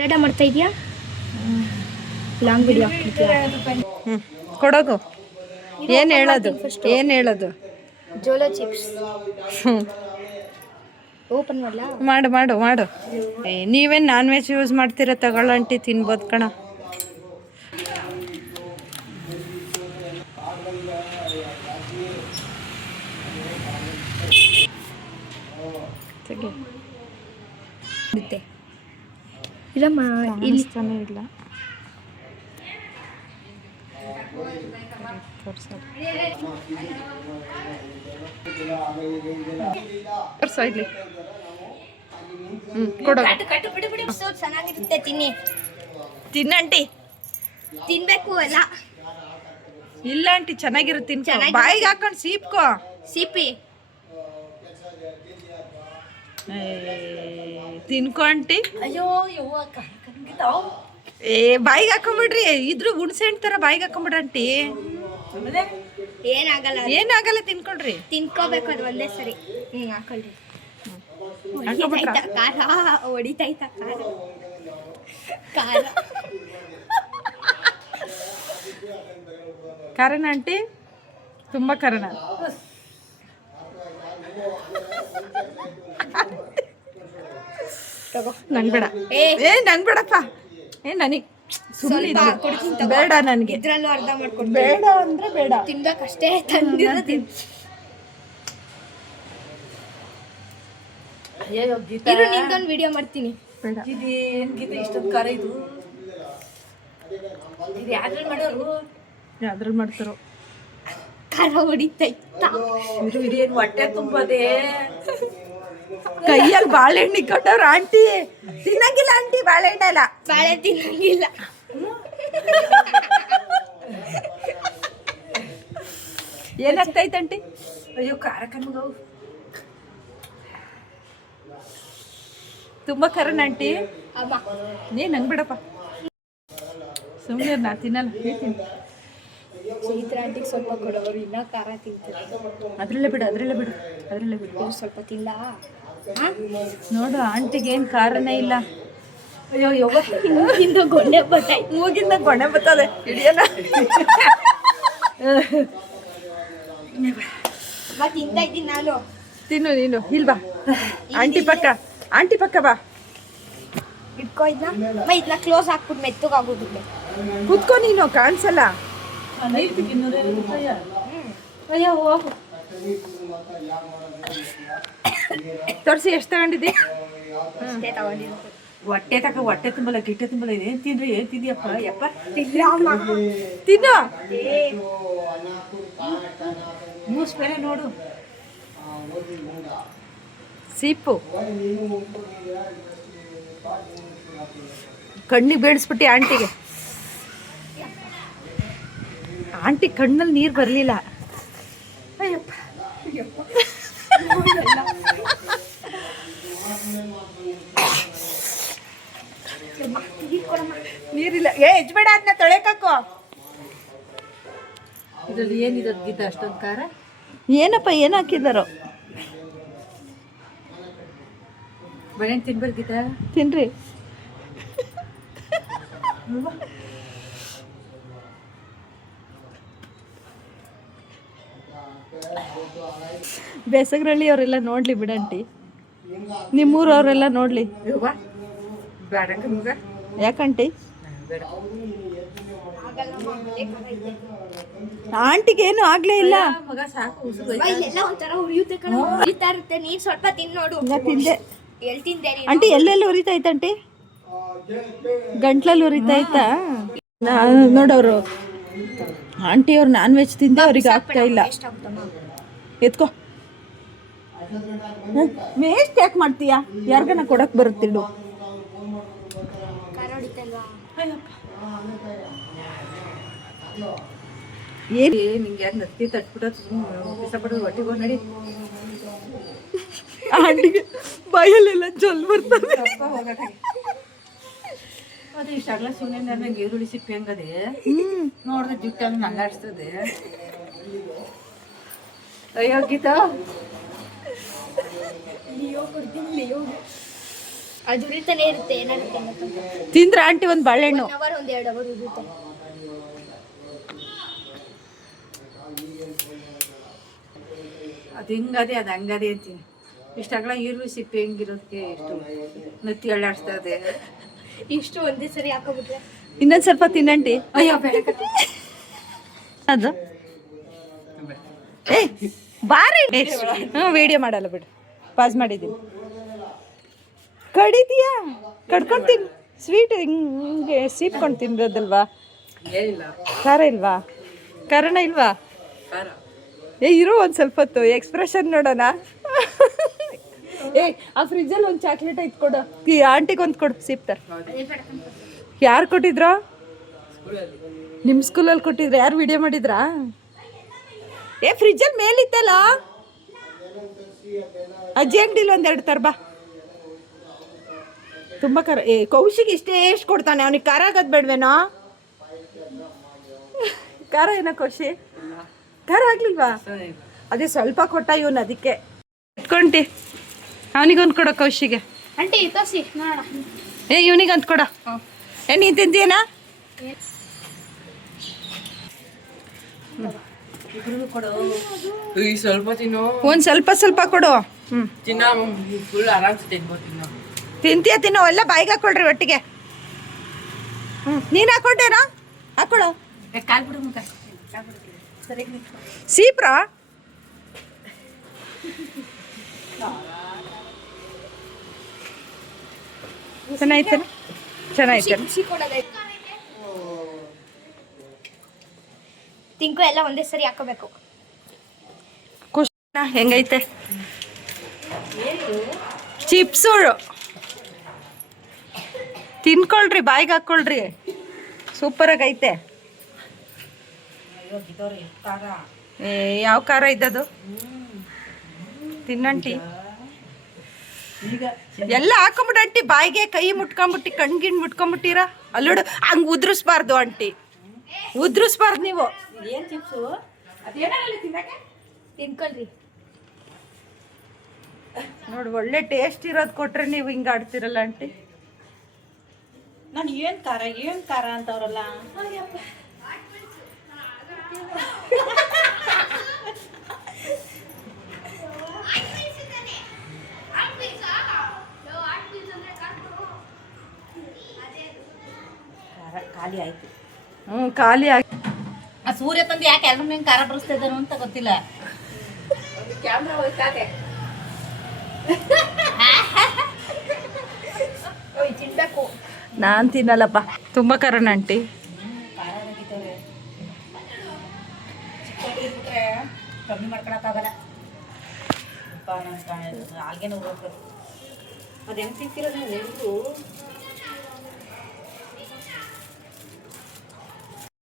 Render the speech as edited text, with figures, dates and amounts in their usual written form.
ಟಾಟಾ ಮಾಡ್ತಾ ಇದೆಯಾ? Long video ಕೊಡೋಗು. ಏನು ಹೇಳೋದು ಜೋಲೋ ಚಿಪ್ಸ್ ಓಪನ್ ಮಾಡಲಾ? ಮಾಡು. ನೀವೇನು ನಾನ್ ವೆಜ್ ಯೂಸ್ ಮಾಡ್ತೀರಾ? ತಗೊಳ್ಳಂಟಿ ತಿನ್ಬೋದು ಕಣ. ಇಲ್ಲಮ್ಮ, ಇಲ್ಲಿ ಇಲ್ಲ. ಇಲ್ಲಿ ಚೆನ್ನಾಗಿರುತ್ತೆ. ತಿನ್ನಂಟಿ. ತಿನ್ಬೇಕು ಅಲ್ಲ? ಇಲ್ಲ ಆಂಟಿ, ಚೆನ್ನಾಗಿರುತ್ತೆ. ಬಾಯಿಗೆ ಹಾಕೊಂಡು ಸಿಪಿ ತಿನ್ಕೊ ಆಂಟಿ. ಅಯ್ಯೋ ಬಾಯಿಗೆ ಹಾಕೊಂಬಿಡ್ರಿ. ಇದ್ರ ಹುಣ್ಸೆ ಹಣ್ಣು ಥರ ಬಾಯಿಗೆ ಹಾಕೊಂಬಿಡ್ರಿ ಆಂಟಿ. ಏನಾಗಲ್ಲ, ತಿನ್ಕೊಳ್ರಿ. ತಿನ್ಕೋಬೇಕು, ಅದು ಒಂದೇ ಸರಿ. ಹಾಕೊಳ್ರಿ. ಖಾರ ಹೊಡಿತೈತ? ಖಾರ ಕಾರಣ ಆಂಟಿ, ತುಂಬಾ ಕಾರಣ. ನಂಗೆ ಬೇಡ. ನಂಗೆ ಬೇಡಪ್ಪ. ನನಗೆ ಬೇಡ. ನನಗೆ ಇದ್ರಲ್ಲೂ ಅರ್ಧ ಮಾಡ್ಕೊಂಡು ಬೇಡ ಅಂದ್ರೆ ಬೇಡ. ತಿನ್ಬೇಕಷ್ಟೇ. ತಂದಿರೋ ನಿಂದೊಂದು ವಿಡಿಯೋ ಮಾಡ್ತೀನಿ. ಇಷ್ಟೊಂದು ಖಾರ ಇದು ಯಾವ್ದ್ರಲ್ಲಿ ಮಾಡ್ತಾರೋ? ಖಾರ ಹೊಡಿತೈತ? ಇದೇನು ಹೊಟ್ಟೆ ತುಂಬದೆ? ಕೈಯಲ್ಲಿ ಬಾಳೆಹಣ್ಣು ಇಕ್ಕೊಂಡವ್ರು ಆಂಟಿ. ತಿನ್ನಂಗಿಲ್ಲ ಆಂಟಿ, ಬಾಳೆಹಣ್ಣಲ್ಲ. ಬಾಳೆ ತಿನ್ನಂಗಿಲ್ಲ. ಏನಾಗ್ತೈತೆ ಆಂಟಿ? ಅಯ್ಯೋ, ಖಾರ ಕಣ್ಮಗವು ತುಂಬಾ ಖಾರನ ಆಂಟಿ. ನಂಗೆ ಬಿಡಪ್ಪ, ಸುಮ್ಮನೆ ನಾ ತಿನ್ನಲ್ಲ. ಚೈತ್ರ ಆಂಟಿಗೆ ಸ್ವಲ್ಪ ಕೊಡೋರು, ಇನ್ನ ಖಾರ ತಿಂತಾರೆ. ಅದ್ರಲ್ಲೇ ಬಿಡು. ಸ್ವಲ್ಪ ತಿಲ್ಲ ನೋಡು, ಆಂಟಿಗೆ ಏನು ಖಾರನೇ ಇಲ್ಲ. ಅಯ್ಯೋ, ಮೂಗಿಂದ ಗೊಣ್ಣೆ ಬತ್ತಾಯ್ತು. ಮೂಗಿಂದ ಗೊಣ್ಣೆ ಬರ್ತದೆ. ಹಿಡಿಯೋಣ. ತಿಂತ ಇದ್ದೀನಿ ನಾನು. ತಿನ್ನು ನೀನು. ಇಲ್ವಾ ಆಂಟಿ ಪಕ್ಕ ಬಾ. ಇಟ್ಕೋ ಇದನ್ನ ಕ್ಲೋಸ್ ಹಾಕ್ಬಿಟ್ಟು ಮೆತ್ತಗಾಗೋದಿಲ್ಲ. ಕುತ್ಕೋ ನೀನು, ಕಾಣಿಸಲ್ಲ. ಅಯ್ಯೋ ಹೋಗು. ತೋರಿಸಿ, ಎಷ್ಟು ತಗೊಂಡಿದ್ದಿ? ಅಷ್ಟೇ ತಗೊಂಡಿದ್ದು. ಹೊಟ್ಟೆ ತುಂಬಲ್ಲ, ಗಿಟ್ಟೆ ತುಂಬಲ್ಲ. ಇದೆ ತಿನ್ರಿ. ಏನ್ ತಿಂದಿಯಪ್ಪ? ಯಪ್ಪ ತಿನ್ನು. ಮೂಸ್ ಮೇಲೆ ನೋಡು. ಸೀಪು ಕಣ್ಣಿಗೆ ಬೇಡಿಸ್ಬಿಟ್ಟು ಆಂಟಿಗೆ. ಆಂಟಿ ಕಣ್ಣಲ್ಲಿ ನೀರು ಬರಲಿಲ್ಲ. ನೀರಿಲ್ಲ. ಹೆಜ್ಬೇಡ, ಅದನ್ನ ತೊಳೆಕಾಕೋ. ಇದ್ರಲ್ಲಿ ಏನಿದೆ ಗೀತ ಅಷ್ಟೊಂದು ಖಾರ? ಏನಪ್ಪ, ಏನು ಹಾಕಿದಾರೋ? ಬಳೆಹಣ್ಣು ತಿನ್ಬಾರ್ದು ಗೀತ. ತಿನ್ರಿ. ಬೇಸಗ್ರಳ್ಳಿ ಅವರೆಲ್ಲ ನೋಡ್ಲಿ ಬಿಡಂಟಿ. ನಿಮ್ಮೂರವರೆಲ್ಲ ನೋಡ್ಲಿ. ಯಾಕಂಟಿ? ಆಂಟಿಗೆ ಏನು ಆಗ್ಲೇ ಇಲ್ಲ. ಒಂಥರ ಉರಿಯುತ್ತೆ ಕಣ, ಉರಿತಾ ಇರುತ್ತೆ. ನೀನ್ ಸ್ವಲ್ಪ ತಿನ್ ನೋಡು. ತಿಂದೆ. ಎಲ್ಲಿ ತಿಂದೆ ಆಂಟಿ? ಎಲ್ಲೆಲ್ಲಿ ಉರಿತೈತೆ ಆಂಟಿ? ಗಂಟ್ಲಲ್ಲಿ ಉರಿತೈತಾ? ನೋಡವ್ರು ಆಂಟಿ ಅವ್ರು ನಾನ್ ವೆಜ್ ತಿಂದೆ, ಅವ್ರಿಗೆ ಆಗ್ತಾ ಇಲ್ಲ. ಎತ್ಕೋ. ವೇಸ್ಟ್ ಯಾಕೆ ಮಾಡ್ತೀಯಾ? ಯಾರಿಗನ ಕೊಡಕ್ ಬರುತ್ತಿಡು. ಏನು ನಿಂಗೆ ಯಾಕೆ ನತ್ತಿ ತಟ್ಬಿಟ್ಟು ಹೊಟ್ಟಿಗೆ ನಡಿ. ಆಂಟಿಗೆ ಬಾಯಲ್ಲೆಲ್ಲ ಜಲ್ ಬರ್ತದೆ. ಅದು ಇಷ್ಟಾಗಲ ಸುಮ್ಮನೆ ನನಗೆ ಈರುಳ್ಳಿ ಸಿಪ್ಪಿ ಹಂಗದೆ ನೋಡಿದ್ರೆ ಜುಟ್ಟಲ್ಲಿ ನಲ್ಲಾಡ್ಸ್ತದೆ. ಅಯ್ಯೋ ಗೀತಾ, ಅದು ಉರಿತಾನೆ ಇರುತ್ತೆ ಏನಾದ್ರು ತಿನ್ನೋದು. ತಿಂದ್ರೆ ಆಂಟಿ ಒಂದು ಬಾಳೆಹಣ್ಣು. 1 ಅವರ್ 1 2 ಅವರ್ ಉರಿಯುತ್ತೆ. ಅದು ಹಿಂಗದೆ ಅದು ಹಂಗದೆ ಅಂತೀನಿ. ಇಷ್ಟಾಗಲ ಈರುಳ್ಳಿ ಸಿಪ್ಪೆ ಹೆಂಗಿರೋದಕ್ಕೆ ಎಷ್ಟು ನತ್ತಿ ಅಳ್ಳಾಡ್ಸ್ತದೆ. ಇಷ್ಟು ಒಂದೇ ಸರಿ ಹಾಕೋಬಿಟ್ರೆ ಇನ್ನೊಂದು ಸ್ವಲ್ಪ ತಿನ್ನಂಟಿ. ಅಯ್ಯೋ ಬೇಡ ಅದು ಏ ಬಾರಿ. ವಿಡಿಯೋ ಮಾಡಲ್ಲ ಬಿಡು, ಪಾಸ್ ಮಾಡಿದ್ದೀನಿ. ಕಡಿದೀಯಾ? ಕಡ್ಕೊಂಡು ಸ್ವೀಟ್ ಹಿಂಗೆ ಸೀಪ್ಕೊಂಡು ತಿನ್ಬೋದಲ್ವಾ? ಏನಿಲ್ಲ ಖಾರ ಇಲ್ವಾ? ಕಾರಣ ಇಲ್ವಾ? ಖಾರ ಏ ಇರೋ ಒಂದು ಸ್ವಲ್ಪ ಹೊತ್ತು ಎಕ್ಸ್ಪ್ರೆಷನ್ ನೋಡೋಣ. ಏ ಆ ಫ್ರಿಜ್ಜಲ್ಲಿ ಒಂದು ಚಾಕ್ಲೇಟ್ ಐತೆ ಕೊಡು, ಈ ಆಂಟಿಗೆ ಒಂದು ಕೊಡು, ಸಿಪ್ತಾರೆ. ಯಾರು ಕೊಟ್ಟಿದ್ರಾ? ನಿಮ್ಮ ಸ್ಕೂಲಲ್ಲಿ ಕೊಟ್ಟಿದ್ರೆ ಯಾರು ವಿಡಿಯೋ ಮಾಡಿದ್ರಾ? ಏ ಫ್ರಿಜ್ಜಲ್ಲಿ ಮೇಲಿತ್ತಲ್ಲ, ಅಜ್ಜಿ ಅಂಗಡಿಲಿ ಒಂದೆರಡು ತರ್ಬಾ. ತುಂಬ ಖಾರ. ಏ ಕೌಶಿಗೆ ಇಷ್ಟೇ ಎಷ್ಟು ಕೊಡ್ತಾನೆ, ಅವನಿಗೆ ಖಾರ ಆಗೋದು ಬೇಡವೇನೋ? ಖಾರ ಏನೋ ಕೌಶಿ? ಖಾರ ಆಗ್ಲಿಲ್ವಾ? ಅದೇ ಸ್ವಲ್ಪ ಕೊಟ್ಟ ಇವನು, ಅದಕ್ಕೆ ಇಟ್ಕೊಂಡಿ. ಅವನಿಗೊಂದು ಕೊಡೋ ಕೌಶಿಗೆ. ಆಂಟಿ ತೋರಿಸಿ ನೋಡ. ಏ ಇವನಿಗಂತ ಕೊಡ. ಏ ನೀನು ತಿಂತೀಯನಾ? ಈ ಸ್ವಲ್ಪ ತಿನ್ನು, ಒಂದು ಸ್ವಲ್ಪ ಸ್ವಲ್ಪ ಕೊಡು. ಹ್ಞೂ ತಿನ್ನ ಫುಲ್ ಆರಾಮ್ಸೆ ತಿನ್ಬೋದು. ತಿನ್ನು ತಿಂತೀಯ ತಿನ್ನೋ, ಎಲ್ಲ ಬಾಯಿಗೆ ಹಾಕೊಳ್ರಿ ಒಟ್ಟಿಗೆ. ಹ್ಞೂ ನೀನು ಹಾಕೊಂಡೇನಾ? ಹಾಕೊಳು. ಕಾಲು ಬಿಡು ಮುಖ ಸರಿ. ಸೀಪ್ರಾ ಚೆನ್ನಾಯ್ತೇನ? ಚೆನ್ನಾಯ್ತೇನ? ತಿಂಕು ಎಲ್ಲ ಒಂದೇ ಸರಿ ಹಾಕೋಬೇಕು. ಖುಷಿ ಹೆಂಗೈತೆ? ಚಿಪ್ಸು ತಿನ್ಕೊಳ್ರಿ, ಬಾಯಿಗೆ ಹಾಕ್ಕೊಳ್ರಿ. ಸೂಪರಾಗಿ ಐತೆ. ಏ ಯಾವ ಖಾರ ಇದ್ದದು? ತಿನ್ನಂಟಿ ಎಲ್ಲ ಹಾಕೊಂಬಿಡಂಟಿ ಬಾಯಿಗೆ. ಕೈ ಮುಟ್ಕೊಂಬಿಟ್ಟು ಕಣ್ಗಿಣ್ ಮುಟ್ಕೊಂಬಿಟ್ಟಿರ ಅಲ್ಲೋಡು. ಹಂಗೆ ಉದ್ರಿಸ್ಬಾರ್ದು ಆಂಟಿ, ಉದ್ರಿಸ್ಬಾರ್ದು ನೀವು. ಏನು ಚಿಪ್ಸು? ತಿನ್ಕೊಳ್ರಿ. ನೋಡಿ ಒಳ್ಳೆ ಟೇಸ್ಟ್ ಇರೋದು ಕೊಟ್ರೆ ನೀವು ಹಿಂಗೆ ಆಡ್ತಿರಲ್ಲ ಆಂಟಿ. ನಾನು ಏನು ಖಾರ ಅಂತವ್ರಲ್ಲ. ಖಾಲಿ ಆಯ್ತು. ಹ್ಞೂ ಖಾಲಿ ಆಗಿ. ಆ ಸೂರ್ಯ ತಂದು ಯಾಕೆ ಎಲ್ಲರೂ ಹಿಂಗೆ ಖಾರ ಬರೆಸ್ತಾ ಇದ್ದಾನು ಅಂತ ಗೊತ್ತಿಲ್ಲ. ಕ್ಯಾಮ್ರಾ ಹೋಯ್ತಾದೆ. ತಿನ್ಬೇಕು. ನಾನು ತಿನ್ನಲ್ಲಪ್ಪ, ತುಂಬ ಖಾರನ ಆಂಟಿ. ಖಾರ ಹಾಕಿದ್ದಾರೆ. ಚಿಕ್ಕಬಿಟ್ರೆ ಕಮ್ಮಿ ಮಾಡ್ಕೊಳಕ್ಕಾಗಲ್ಲ. ಹಾಲ್ಗೆ ನೋಡ್ಬೇಕು. ಅದು ಹೆಂಗೆ ತಿಂತಿರೋದು ನೀವು